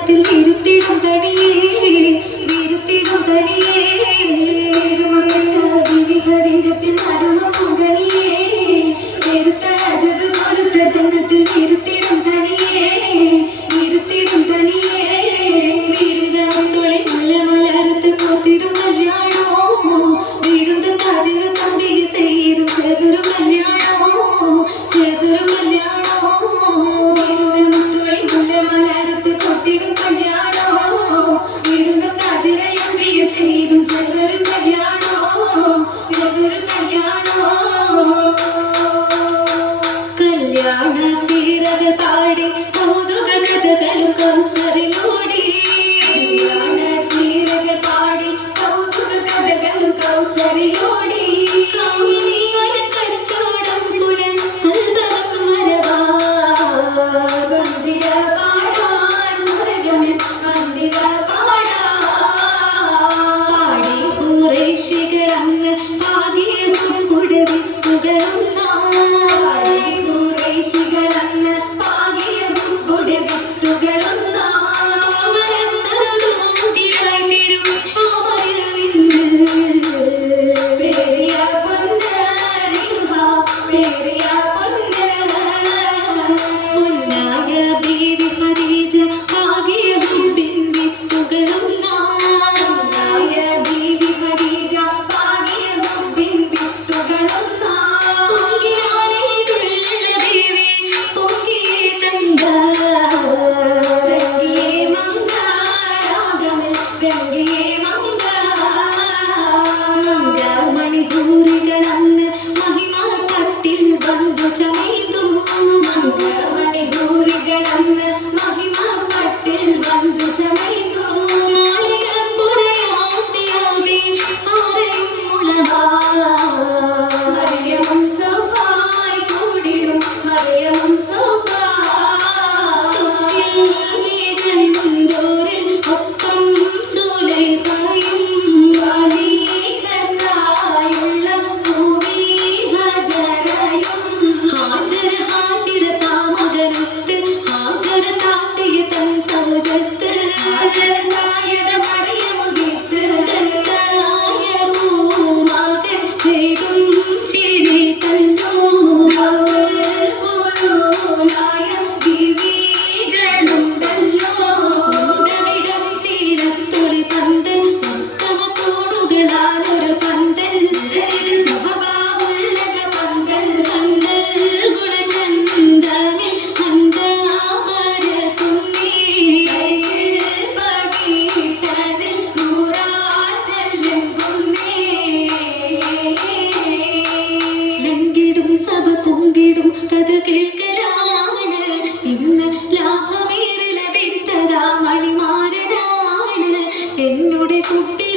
மனத்தில் இருத்திருந்தடி gangi clube.